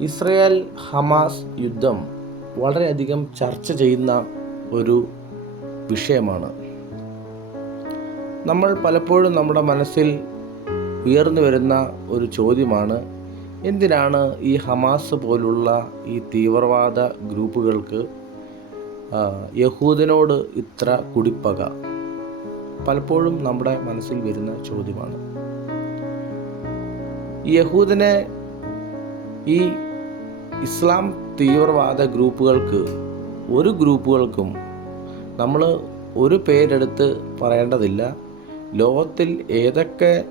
Israel Hamas യുദ്ധം വളരെയധികം ചർച്ച ചെയ്യുന്ന ഒരു വിഷയമാണ്. നമ്മൾ പലപ്പോഴും നമ്മുടെ മനസ്സിൽ ഉയർന്നു വരുന്ന ഒരു ചോദ്യമാണ് എന്തിനാണ് ഈ ഹമാസ് പോലുള്ള ഈ തീവ്രവാദ ഗ്രൂപ്പുകൾക്ക് യഹൂദനോട് ഇത്ര കുടിപ്പക? പലപ്പോഴും നമ്മുടെ മനസ്സിൽ വരുന്ന ചോദ്യമാണ്. യഹൂദനെ ഈ ഇസ്ലാം തീവ്രവാദ ഗ്രൂപ്പുകൾക്ക് ഒരു ഗ്രൂപ്പുകൾക്കും നമ്മൾ ഒരു പേരെടുത്ത് പറയേണ്ടതില്ല. ലോകത്തിൽ ഏതൊക്കെ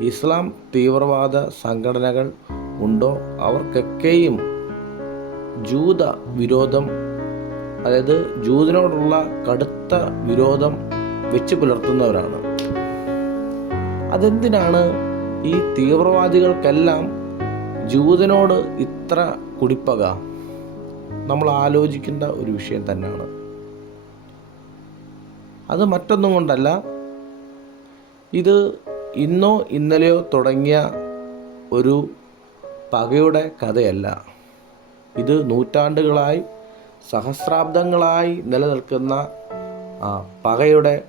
ഇസ്ലാം തീവ്രവാദ സംഘടനകൾ ഉണ്ടോ അവർക്കൊക്കെയും ജൂത വിരോധം അതായത് ജൂതിനോടുള്ള കടുത്ത വിരോധം വെച്ച് പുലർത്തുന്നവരാണ്. അതെന്തിനാണ് ഈ തീവ്രവാദികൾക്കെല്ലാം ജൂതനോട് ഇത്ര കുടിപ്പക. നമ്മൾ ആലോചിക്കേണ്ട ഒരു വിഷയം തന്നെയാണ്. അത് മറ്റൊന്നും കൊണ്ടല്ല. ഇത് ഇന്നോ ഇന്നലെയോ തുടങ്ങിയ ഒരു പകയുടെ കഥയല്ല. ഇത് നൂറ്റാണ്ടുകളായി സഹസ്രാബ്ദങ്ങളായി നിലനിൽക്കുന്ന പകയുടെ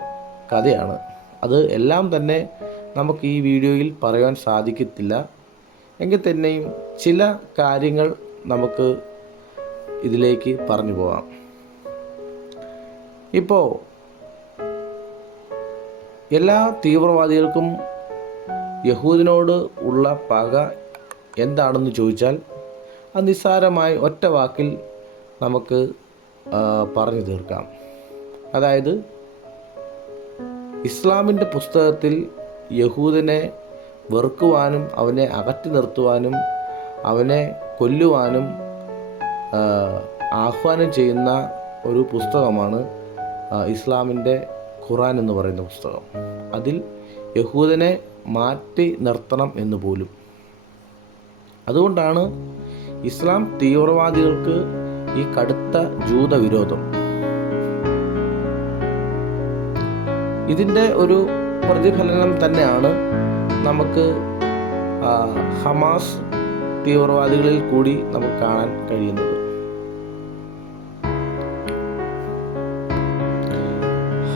കഥയാണ്. അത് എല്ലാം തന്നെ നമുക്ക് ഈ വീഡിയോയിൽ പറയാൻ സാധിക്കത്തില്ല. എങ്കിൽ തന്നെയും ചില കാര്യങ്ങൾ നമുക്ക് ഇതിലേക്ക് പറഞ്ഞു പോകാം ഇപ്പോൾ എല്ലാ തീവ്രവാദികൾക്കും യഹൂദിനോട് ഉള്ള പക എന്താണെന്ന് ചോദിച്ചാൽ അത് നിസ്സാരമായി ഒറ്റ വാക്കിൽ നമുക്ക് പറഞ്ഞു തീർക്കാം. അതായത് ഇസ്ലാമിന്റെ പുസ്തകത്തിൽ യഹൂദനെ വെറുക്കുവാനും അവനെ അകറ്റി നിർത്തുവാനും അവനെ കൊല്ലുവാനും ആഹ്വാനം ചെയ്യുന്ന ഒരു പുസ്തകമാണ് ഇസ്ലാമിന്റെ ഖുറാൻ എന്ന് പറയുന്ന പുസ്തകം. അതിൽ യഹൂദനെ മാറ്റി നിർത്തണം എന്ന് പോലും. അതുകൊണ്ടാണ് ഇസ്ലാം തീവ്രവാദികൾക്ക് ഈ കടുത്ത ജൂത വിരോധം ഇതിന്റെ ഒരു പ്രതിഫലനം തന്നെയാണ് നമുക്ക് ഹമാസ് തീവ്രവാദികളിൽ കൂടി നമുക്ക് കാണാൻ കഴിയുന്നത്.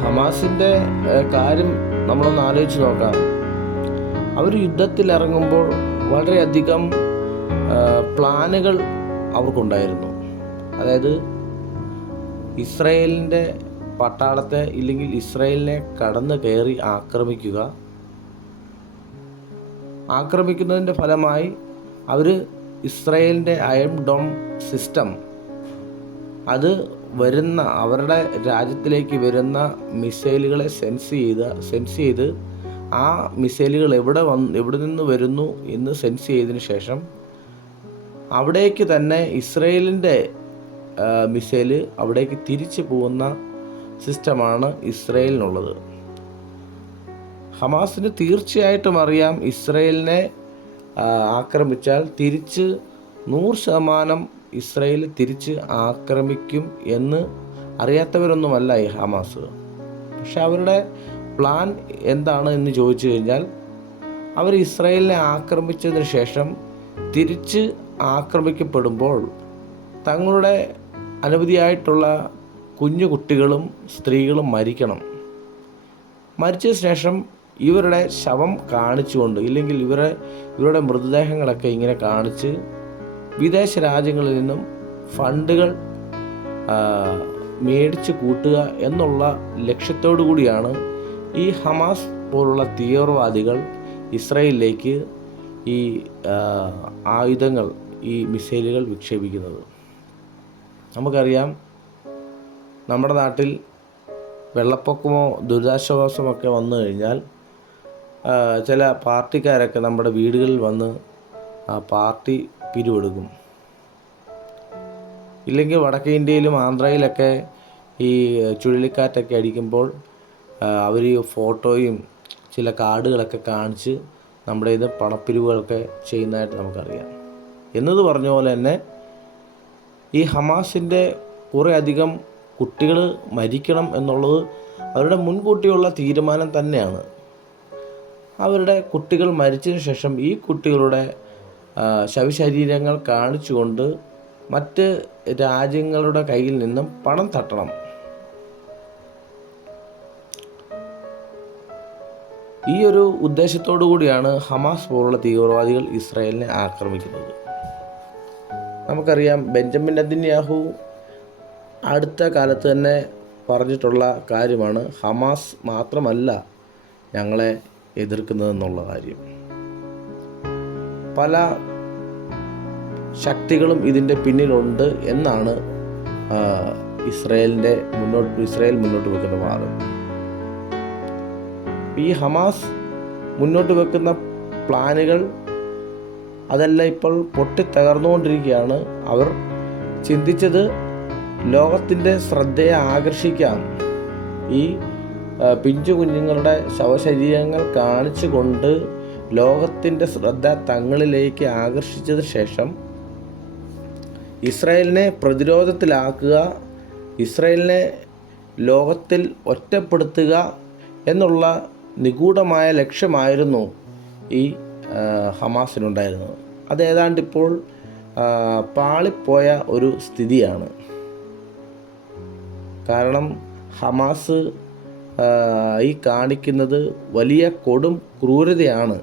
ഹമാസിന്റെ കാര്യം നമ്മളൊന്ന് ആലോചിച്ച് നോക്കാം. അവർ യുദ്ധത്തിൽ ഇറങ്ങുമ്പോൾ വളരെയധികം പ്ലാനുകൾ അവർക്കുണ്ടായിരുന്നു. അതായത് ഇസ്രയേലിന്റെ പട്ടാളത്തെ ഇല്ലെങ്കിൽ ഇസ്രയേലിനെ കടന്നു കയറി ആക്രമിക്കുക. ആക്രമിക്കുന്നതിന്റെ ഫലമായി അവർ ഇസ്രയേലിന്റെ അയം ഡോം സിസ്റ്റം അത് വരുന്ന അവരുടെ രാജ്യത്തിലേക്ക് വരുന്ന മിസൈലുകളെ സെൻസ് ചെയ്ത് സെൻസ് ചെയ്ത് ആ മിസൈലുകൾ എവിടെ വന്ന് എവിടെ നിന്ന് വരുന്നു എന്ന് സെൻസ് ചെയ്തതിന് ശേഷം അവിടേക്ക് തന്നെ ഇസ്രയേലിന്റെ മിസൈൽ അവിടേക്ക് തിരിച്ചു പോകുന്ന സിസ്റ്റമാണ് ഇസ്രയേലിനുള്ളത്. ഹമാസിന് തീർച്ചയായിട്ടും അറിയാം ഇസ്രയേലിനെ ആക്രമിച്ചാൽ തിരിച്ച് നൂറ് ശതമാനം ഇസ്രയേൽ തിരിച്ച് ആക്രമിക്കും എന്ന് അറിയാത്തവരൊന്നുമല്ല ഈ ഹമാസ്. പക്ഷെ അവരുടെ പ്ലാൻ എന്താണ് എന്ന് ചോദിച്ചു കഴിഞ്ഞാൽ അവർ ഇസ്രയേലിനെ ആക്രമിച്ചതിന് ശേഷം തിരിച്ച് ആക്രമിക്കപ്പെടുമ്പോൾ തങ്ങളുടെ അനവധിയായിട്ടുള്ള കുഞ്ഞു കുട്ടികളും സ്ത്രീകളും മരിക്കണം. മരിച്ച ശേഷം ഇവരുടെ ശവം കാണിച്ചുകൊണ്ട് ഇല്ലെങ്കിൽ ഇവരെ ഇവരുടെ മൃതദേഹങ്ങളൊക്കെ ഇങ്ങനെ കാണിച്ച് വിദേശ രാജ്യങ്ങളിൽ നിന്നും ഫണ്ടുകൾ മേടിച്ച് കൂട്ടുക എന്നുള്ള ലക്ഷ്യത്തോടു കൂടിയാണ് ഈ ഹമാസ് പോലുള്ള തീവ്രവാദികൾ ഇസ്രയേലിലേക്ക് ഈ ആയുധങ്ങൾ ഈ മിസൈലുകൾ വിക്ഷേപിക്കുന്നത്. നമുക്കറിയാം നമ്മുടെ നാട്ടിൽ വെള്ളപ്പൊക്കമോ ദുരിതാശ്വാസമൊക്കെ വന്നു കഴിഞ്ഞാൽ ചില പാർട്ടിക്കാരൊക്കെ നമ്മുടെ വീടുകളിൽ വന്ന് ആ പാർട്ടി പിരിവെടുക്കും. ഇല്ലെങ്കിൽ വടക്കേ ഇന്ത്യയിലും ആന്ധ്രയിലൊക്കെ ഈ ചുഴലിക്കാറ്റൊക്കെ അടിക്കുമ്പോൾ അവർ ഫോട്ടോയും ചില കാർഡുകളൊക്കെ കാണിച്ച് നമ്മുടെ ഇത് പണപ്പിരിവുകളൊക്കെ ചെയ്യുന്നതായിട്ട് നമുക്കറിയാം. എന്നത് പറഞ്ഞ പോലെ തന്നെ ഈ ഹമാസിന്റെ കുറേ അധികം കുട്ടികൾ മരിക്കണം എന്നുള്ളത് അവരുടെ മുൻകൂട്ടിയുള്ള തീരുമാനം തന്നെയാണ്. അവരുടെ കുട്ടികൾ മരിച്ചതിന് ശേഷം ഈ കുട്ടികളുടെ ശവശരീരങ്ങൾ കാണിച്ചുകൊണ്ട് മറ്റ് രാജ്യങ്ങളുടെ കയ്യിൽ നിന്നും പണം തട്ടണം. ഈ ഒരു ഉദ്ദേശത്തോടു കൂടിയാണ് ഹമാസ് പോലുള്ള തീവ്രവാദികൾ ഇസ്രായേലിനെ ആക്രമിക്കുന്നത്. നമുക്കറിയാം ബെഞ്ചമിൻ അദിന്യാഹു അടുത്ത കാലത്ത് തന്നെ പറഞ്ഞിട്ടുള്ള കാര്യമാണ് ഹമാസ് മാത്രമല്ല ഞങ്ങളെ എതിർക്കുന്നതെന്നുള്ള കാര്യം. പല ശക്തികളും ഇതിന്റെ പിന്നിലുണ്ട് എന്നാണ് ഇസ്രയേലിന്റെ മുന്നോട്ട് ഇസ്രയേൽ മുന്നോട്ട് വെക്കുന്ന വാദം. ഈ ഹമാസ് മുന്നോട്ട് വെക്കുന്ന പ്ലാനുകൾ അതെല്ലാം ഇപ്പോൾ പൊട്ടിത്തകർന്നുകൊണ്ടിരിക്കുകയാണ്. അവർ ചിന്തിച്ചത് ലോകത്തിന്റെ ശ്രദ്ധയെ ആകർഷിക്കാൻ ഈ പിഞ്ചു കുഞ്ഞുങ്ങളുടെ ശവശരീരങ്ങൾ കാണിച്ചുകൊണ്ട് ലോകത്തിന്റെ ശ്രദ്ധ തങ്ങളിലേക്ക് ആകർഷിച്ചതിന് ശേഷം ഇസ്രായേലിനെ പ്രതിരോധത്തിലാക്കുക ഇസ്രായേലിനെ ലോകത്തിൽ ഒറ്റപ്പെടുത്തുക എന്നുള്ള നിഗൂഢമായ ലക്ഷ്യമായിരുന്നു ഈ ഹമാസിനുണ്ടായിരുന്നത്. അത് ഏതാണ്ട് ഇപ്പോൾ പാളിപ്പോയ ഒരു സ്ഥിതിയാണ്. കാരണം ഹമാസ് ഈ കാണിക്കുന്നത് വലിയ കൊടും ക്രൂരതയാണ്.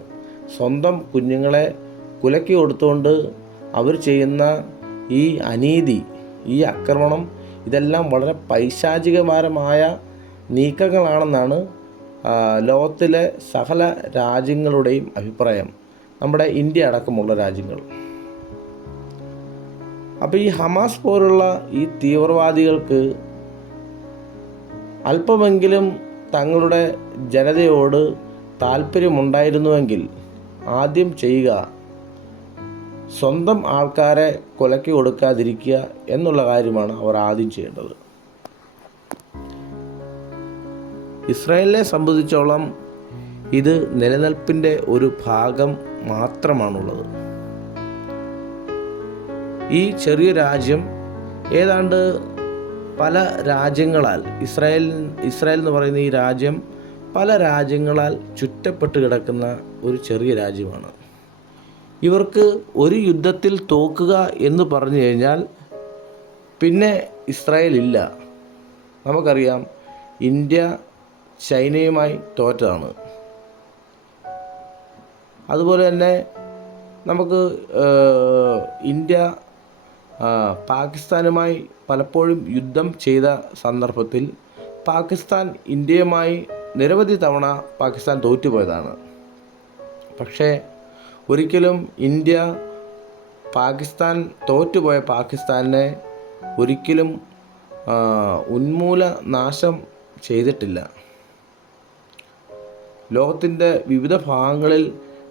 സ്വന്തം കുഞ്ഞുങ്ങളെ കുലക്കി കൊടുത്തുകൊണ്ട് അവർ ചെയ്യുന്ന ഈ അനീതി ഈ ആക്രമണം ഇതെല്ലാം വളരെ പൈശാചികപരമായ നീക്കങ്ങളാണെന്നാണ് ലോകത്തിലെ സകല രാജ്യങ്ങളുടെയും അഭിപ്രായം. നമ്മുടെ ഇന്ത്യ അടക്കമുള്ള രാജ്യങ്ങൾ. അപ്പോൾ ഈ ഹമാസ് പോലുള്ള ഈ തീവ്രവാദികൾക്ക് അല്പമെങ്കിലും തങ്ങളുടെ ജനതയോട് താല്പര്യമുണ്ടായിരുന്നുവെങ്കിൽ ആദ്യം ചെയ്യുക സ്വന്തം ആൾക്കാരെ കൊലക്കി കൊടുക്കാതിരിക്കുക എന്നുള്ള കാര്യമാണ് അവർ ആദ്യം ചെയ്യേണ്ടത്. ഇസ്രായേലിനെ സംബന്ധിച്ചോളം ഇത് നിലനിൽപ്പിന്റെ ഒരു ഭാഗം മാത്രമാണുള്ളത്. ഈ ചെറിയ രാജ്യം ഏതാണ്ട് പല രാജ്യങ്ങളാൽ ഇസ്രായേൽ ഇസ്രായേൽ എന്ന് പറയുന്ന ഈ രാജ്യം പല രാജ്യങ്ങളാൽ ചുറ്റപ്പെട്ട് കിടക്കുന്ന ഒരു ചെറിയ രാജ്യമാണ്. ഇവർക്ക് ഒരു യുദ്ധത്തിൽ തോക്കുക എന്ന് പറഞ്ഞു കഴിഞ്ഞാൽ പിന്നെ ഇസ്രായേൽ ഇല്ല. നമുക്കറിയാം ഇന്ത്യ ചൈനയുമായി തോറ്റതാണ്. അതുപോലെ തന്നെ നമുക്ക് ഇന്ത്യ പാകിസ്ഥാനുമായി പലപ്പോഴും യുദ്ധം ചെയ്ത സന്ദർഭത്തിൽ പാകിസ്ഥാൻ ഇന്ത്യയുമായി നിരവധി തവണ പാകിസ്ഥാൻ തോറ്റുപോയതാണ്. പക്ഷേ ഒരിക്കലും ഇന്ത്യ പാകിസ്ഥാൻ തോറ്റുപോയ പാകിസ്ഥാനെ ഒരിക്കലും ഉന്മൂല നാശം ചെയ്തിട്ടില്ല. ലോകത്തിന്റെ വിവിധ ഭാഗങ്ങളിൽ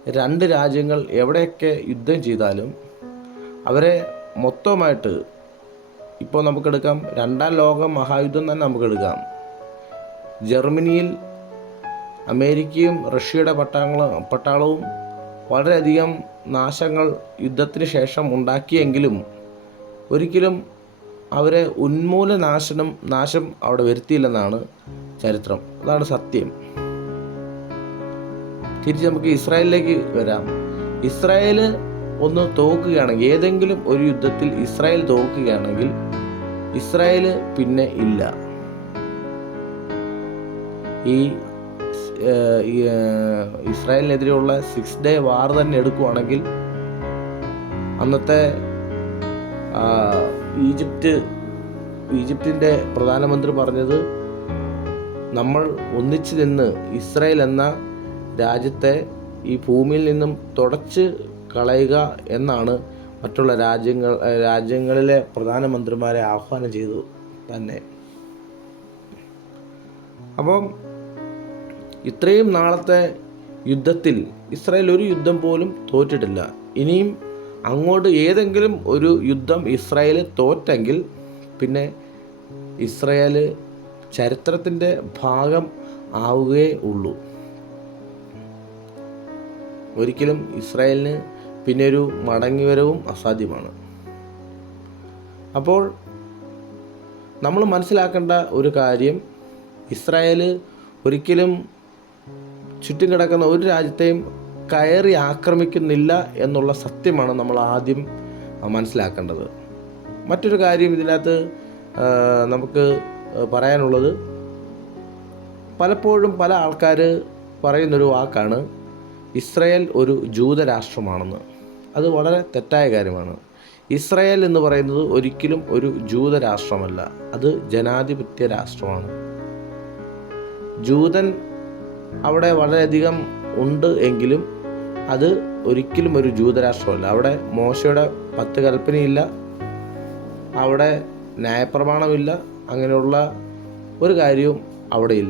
രണ്ട് രാജ്യങ്ങൾ എവിടെയൊക്കെ യുദ്ധം ചെയ്താലും അവരെ മൊത്തമായിട്ട് ഇപ്പോൾ നമുക്കെടുക്കാം. രണ്ടാം ലോക മഹായുദ്ധം തന്നെ നമുക്കെടുക്കാം. ജർമ്മനിയിൽ അമേരിക്കയും റഷ്യയുടെ പട്ടാള പട്ടാളവും വളരെയധികം നാശങ്ങൾ യുദ്ധത്തിന് ശേഷം ഉണ്ടാക്കിയെങ്കിലും ഒരിക്കലും അവരെ ഉന്മൂല നാശനം നാശം അവിടെ വരുത്തിയില്ലെന്നാണ് ചരിത്രം. അതാണ് സത്യം. തിരിച്ച് നമുക്ക് ഇസ്രായേലിലേക്ക് വരാം. ഇസ്രായേൽ ഒന്ന് തോക്കുകയാണെങ്കിൽ ഏതെങ്കിലും ഒരു യുദ്ധത്തിൽ ഇസ്രായേൽ തോക്കുകയാണെങ്കിൽ ഇസ്രായേൽ പിന്നെ ഇല്ല. ഈ ഇസ്രായേലിനെതിരെയുള്ള സിക്സ് ഡേ വാർ തന്നെ എടുക്കുവാണെങ്കിൽ അന്നത്തെ ഈജിപ്റ്റ് ഈജിപ്തിന്റെ പ്രധാനമന്ത്രി പറഞ്ഞത് നമ്മൾ ഒന്നിച്ചു നിന്ന് ഇസ്രായേൽ എന്ന രാജ്യത്തെ ഈ ഭൂമിയിൽ നിന്നും തുടച്ച് കളയുക എന്നാണ് മറ്റുള്ള രാജ്യങ്ങൾ രാജ്യങ്ങളിലെ പ്രധാനമന്ത്രിമാരെ ആഹ്വാനം ചെയ്തു തന്നെ. അപ്പം ഇത്രയും നാളത്തെ യുദ്ധത്തിൽ ഇസ്രായേൽ ഒരു യുദ്ധം പോലും തോറ്റിട്ടില്ല. ഇനിയും അങ്ങോട്ട് ഏതെങ്കിലും ഒരു യുദ്ധം ഇസ്രായേൽ തോറ്റെങ്കിൽ പിന്നെ ഇസ്രായേൽ ചരിത്രത്തിന്റെ ഭാഗം ആവുകയേ ഉള്ളൂ. ഒരിക്കലും ഇസ്രായേലിന് പിന്നെ ഒരു മടങ്ങിവരവും അസാധ്യമാണ്. അപ്പോൾ നമ്മൾ മനസ്സിലാക്കേണ്ട ഒരു കാര്യം ഇസ്രായേൽ ഒരിക്കലും ചുറ്റും കിടക്കുന്ന ഒരു രാജ്യത്തെയും കയറി ആക്രമിക്കുന്നില്ല എന്നുള്ള സത്യമാണ് നമ്മൾ ആദ്യം മനസ്സിലാക്കേണ്ടത്. മറ്റൊരു കാര്യം ഇതിനകത്ത് നമുക്ക് പറയാനുള്ളത് പലപ്പോഴും പല ആൾക്കാർ പറയുന്നൊരു വാക്കാണ് ഇസ്രയേൽ ഒരു ജൂതരാഷ്ട്രമാണെന്ന്. അത് വളരെ തെറ്റായ കാര്യമാണ്. ഇസ്രയേൽ എന്ന് പറയുന്നത് ഒരിക്കലും ഒരു ജൂത രാഷ്ട്രമല്ല അത് ജനാധിപത്യ രാഷ്ട്രമാണ്. ജൂതൻ അവിടെ വളരെയധികം ഉണ്ട് എങ്കിലും അത് ഒരിക്കലും ഒരു ജൂതരാഷ്ട്രമല്ല. അവിടെ മോശയുടെ പത്ത് കൽപ്പനയില്ല. അവിടെ ന്യായപ്രമാണമില്ല. അങ്ങനെയുള്ള ഒരു കാര്യവും അവിടെ ഇല്ല